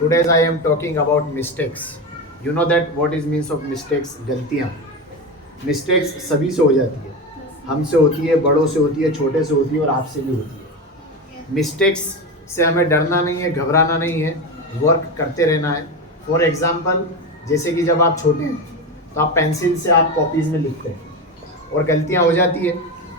Today I am talking about mistakes. You know that what is means of mistakes? गलतियाँ. Mistakes सभी से हो जाती है. हमसे होती है, बड़ों से होती है, छोटे से होती है और आपसे भी होती है. Mistakes से हमें डरना नहीं है, घबराना नहीं है, वर्क करते रहना है. फॉर एग्जाम्पल, जैसे कि जब आप छोटे हैं तो आप पेंसिल से आप कॉपीज़ में लिखते हैं और गलतियाँ हो जाती है.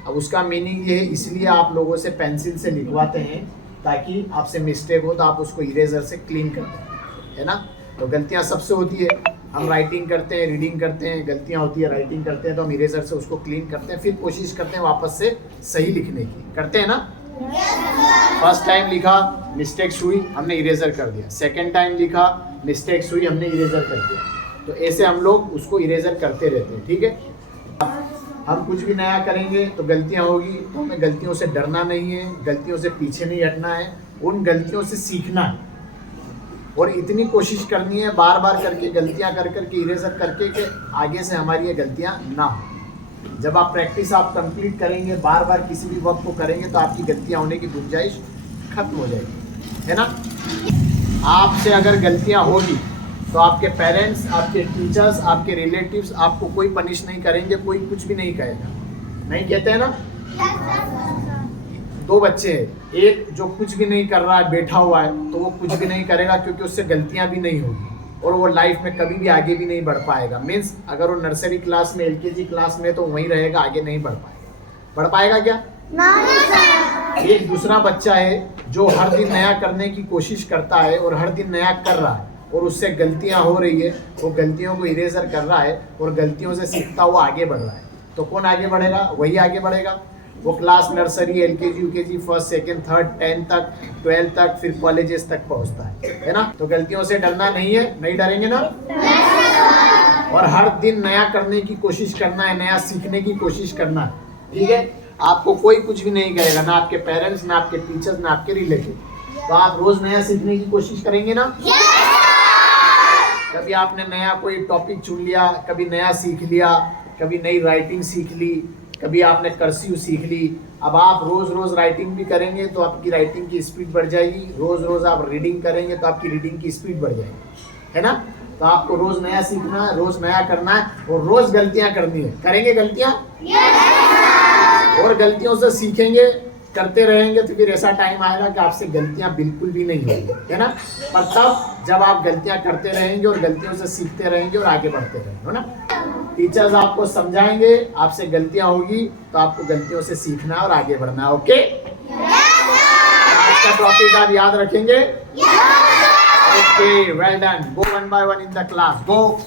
अब उसका मीनिंग ये है, इसलिए आप लोगों से पेंसिल से लिखवाते हैं ताकि आपसे मिस्टेक हो तो आप उसको इरेजर से क्लीन कर दें, है ना. तो गलतियाँ सबसे होती है. हम राइटिंग करते हैं, रीडिंग करते हैं, गलतियाँ होती है, राइटिंग करते हैं तो हम इरेजर से उसको क्लीन करते हैं, फिर कोशिश करते हैं वापस से सही लिखने की. करते हैं ना. फर्स्ट टाइम लिखा, मिस्टेक्स हुई, हमने इरेजर कर दिया. सेकेंड टाइम लिखा, मिस्टेक्स हुई, हमने इरेजर कर दिया. तो ऐसे हम लोग उसको इरेजर करते रहते हैं. ठीक है. हम कुछ भी नया करेंगे तो गलतियां होगी, तो हमें गलतियों से डरना नहीं है, गलतियों से पीछे नहीं हटना है, उन गलतियों से सीखना है और इतनी कोशिश करनी है बार बार करके, गलतियां कर करके, इरेजर करके कि आगे से हमारी ये गलतियां ना हो. जब आप प्रैक्टिस आप कंप्लीट करेंगे, बार बार किसी भी वर्क को करेंगे तो आपकी गलतियां होने की गुंजाइश खत्म हो जाएगी, है ना. आपसे अगर गलतियां होगी तो आपके पेरेंट्स, आपके टीचर्स, आपके रिलेटिव्स आपको कोई पनिश नहीं करेंगे, कोई कुछ भी नहीं कहेगा. नहीं कहते हैं ना. दो बच्चे हैं, एक जो कुछ भी नहीं कर रहा है, बैठा हुआ है, तो वो कुछ भी नहीं करेगा क्योंकि उससे गलतियां भी नहीं होगी और वो लाइफ में कभी भी आगे भी नहीं बढ़ पाएगा. मीन्स अगर वो नर्सरी क्लास में, LKG क्लास में, तो वहीं रहेगा, आगे नहीं बढ़ पाएगा. बढ़ पाएगा क्या? नहीं. एक दूसरा बच्चा है जो हर दिन नया करने की कोशिश करता है और हर दिन नया कर रहा है और उससे गलतियां हो रही है, वो गलतियों को इरेजर कर रहा है और गलतियों से सीखता हुआ आगे बढ़ रहा है. तो कौन आगे बढ़ेगा? वही आगे बढ़ेगा. वो class nursery, LKG, UKG, first, second, third, 10 तक, 12 तक, फिर कॉलेजेस तक पहुंचता है ना. तो गलतियों से डरना नहीं है. नहीं डरेंगे ना. और हर दिन नया करने की कोशिश करना है, नया सीखने की कोशिश करना है. ठीक है. आपको कोई कुछ भी नहीं करेगा, ना आपके पेरेंट्स, ना आपके टीचर्स, ना आपके रिलेटिव. तो आप रोज नया सीखने की कोशिश करेंगे ना. कभी आपने नया कोई टॉपिक चुन लिया, कभी नया सीख लिया, कभी नई राइटिंग सीख ली, कभी आपने कर्सिव सीख ली. अब आप रोज रोज राइटिंग भी करेंगे तो आपकी राइटिंग की स्पीड बढ़ जाएगी. रोज रोज आप रीडिंग करेंगे तो आपकी रीडिंग की स्पीड बढ़ जाएगी, है ना. तो आपको रोज नया सीखना है, रोज नया करना है और रोज गलतियां करनी है. करेंगे गलतियां और गलतियों से सीखेंगे, करते रहेंगे तो फिर ऐसा टाइम आएगा कि आपसे गलतियां बिल्कुल भी नहीं होंगी, है ना. पर तब जब आप गलतियां करते रहेंगे और गलतियों से सीखते रहेंगे और आगे बढ़ते रहेंगे, है ना. टीचर्स आपको समझाएंगे, आपसे गलतियां होगी तो आपको गलतियों से सीखना है और आगे बढ़ना है. ओके. आज का टॉपिक आप याद रखेंगे. Okay, well done. Go one by one in the class. Go.